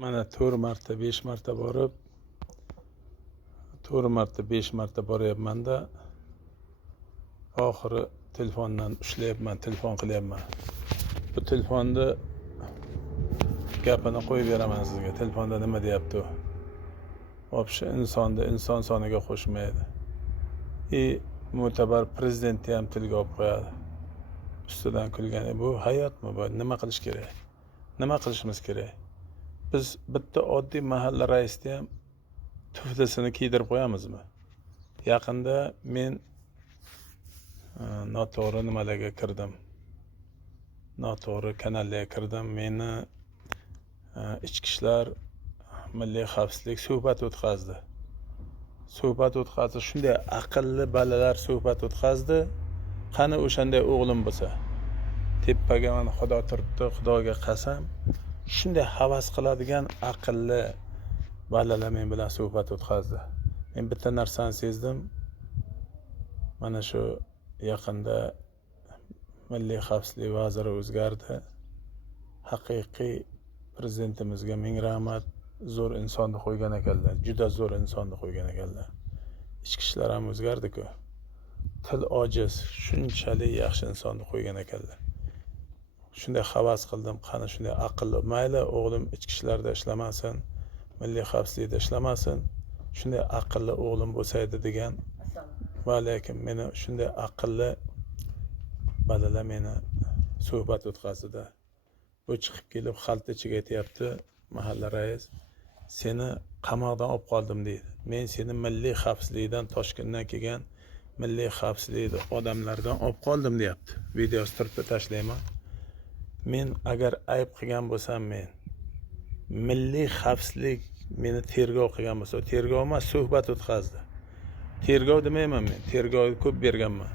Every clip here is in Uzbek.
Mana 4 marta 5 marta borib 4 marta 5 marta boryapman-da, oxiri telefondan ushlayapman, telefon qilyapman. Bu telefonni gapini qo'yib beraman sizga. Telefonda nima deyapti u? Вообще inson soniga qo'shmaydi. Mo'tabar prezidentni ham tilga olib qo'yadi. Ustidan kulgan. Bu hayotmi bu? Nima qilish kerak? Nima qilishimiz kerak? Biz bitta oddiy mahalla raisini ham tuflisini kiydirib qo'yamizmi? Yaqinda men noto'g'ri nimalarga kirdim. Noto'g'ri kanallarga kirdim. Meni ichki ishlar, milliy xavfsizlik suhbat o'tkazdi. Shunday aqlli balalar suhbat o'tkazdi. Qani o'shanday o'g'lim bo'lsa. Tepaga mana Xudo turibdi, Xudoga qasam. Shunday havas qiladigan aqlli balalar men bilan suhbat o'tkazdi. Men bitta narsani sezdim. Mana shu yaqinda milliy xavfsizlik vaziri o'zgardi. Haqiqiy prezidentimizga ming rahmat. Zo'r insonni qo'ygan ekanlar. Juda zo'r insonni qo'ygan ekanlar. Ichki ishlar ham o'zgardi-ku. Til ojiz, shunchalik yaxshi insonni qo'ygan ekanlar. Shunday havas qildim, qani shunday aqlli. Mayli o'g'lim ichki ishlarda ishlamasin, milliy xavfsizlikda ishlamasin. Shunday aqlli o'g'lim bo'lsa edi degan. Va lekin meni shunday aqlli balalar meni suhbat o'tkazdi-da. Bu chiqib kelib xalta ichiga aytayapti, mahalla rais, seni qamoqdan olib qoldim deydi. Men seni milliy xavfsizlikdan, Toshkentdan kelgan milliy xavfsizlik odamlardan olib qoldim deyapti. Videosi turibdi, tashlayman. Men agar ayb qilgan bo'lsam, men milliy xavfsizlik meni tergov qilgan bo'lsa, tergov emas, suhbat o'tkazdi. Tergov demayman men, tergovga ko'p berganman.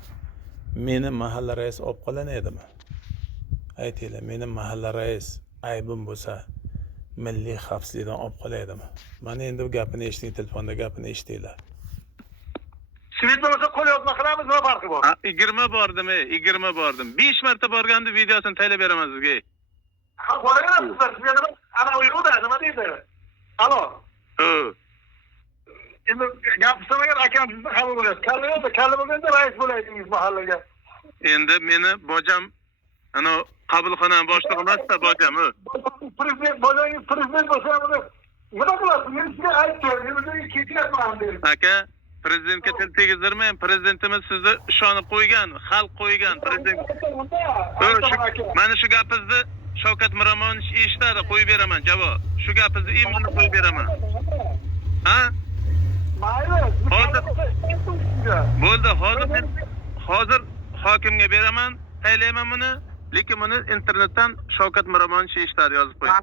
Meni mahalla rais olib qolan edimi? Aytinglar, meni mahalla rais aybim bo'lsa, milliy xavfsizlikdan olib qolaydimi? Mana endi bu gapini eshiting, telefonda gapini eshitinglar. Svetnomasa qo'l yozma qilamiz, nima farqi bor? 20 bordim, 20 bordim. 5 marta borganda videosini taylab beraman sizga. Ha, boraverasizlar. Sizga ana uyquda nima deydi? Alo. Endi gapirsangiz akam sizni qabul bo'ladi. Kalla bo'lganda rais bo'laydingiz mahallaga. Endi meni bojam ana qabulxona boshlig'i emas-da, bojam u. Prezident bo'lsa uni nima qilasiz? Men sizga aytdim, men o'zimga ketyapman dedi. Aka, prezidentga til tegizdirmang. Prezidentimiz sizni ishonib qo'ygan, xalq qo'ygan prezident. Mana shu gapingizni Shavkat Miromonovich eshitadi, qo'yib beraman javob. Shu gapingizni imonni qo'yib beraman. Ha? Mayli. Bo'ldi, hozir hokimga beraman, taylayman buni. Lekin buni internetdan Shavkat Miromonovich eshitadi, yozib qo'ying.